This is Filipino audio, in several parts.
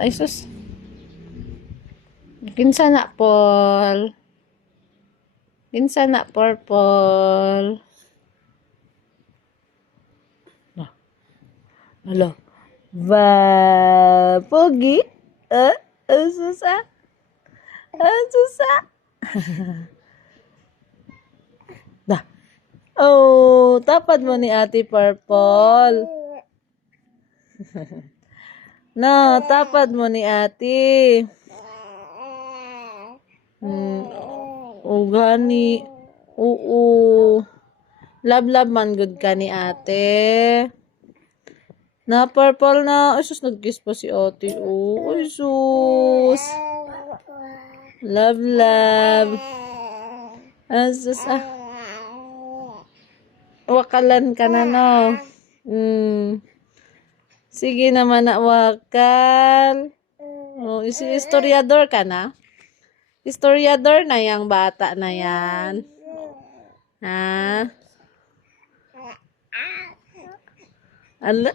Ay, sus. Kinsa na, Paul? Kinsa na, purple? Ah, alo. Ba, pogi? Susa? Susa? Dah. Oh, tapad mo ni Ate Purple. No, tapad mo ni Ate. O gani. Oo. Love man good ka ni Ate. Na Purple na. Ay, sus, nag-kiss pa si Ate. Oh, ay, sus. Love. Ay, sus, Wakalan ka na, no? Sige naman na, wakal. Oh, historiador ka na? Historiador na yang bata na yan. Ha? Ala?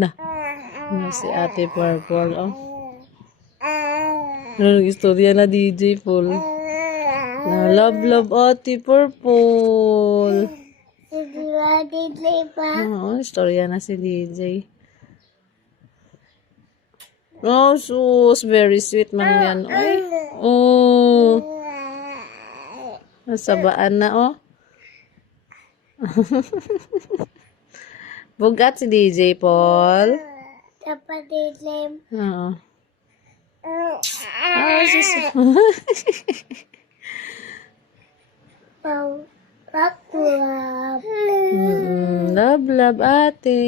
Na si Ate Purple, oh. Nag-istorya na DJ Paul. Na love Ate Purple. Oo, istorya na si DJ. Oh, sus, very sweet man yan. Ay, oh. Nasabaan na, oh. Bugat si DJ Paul. Dapat dilim. Oo. Ah, sus. Love. Love, ate.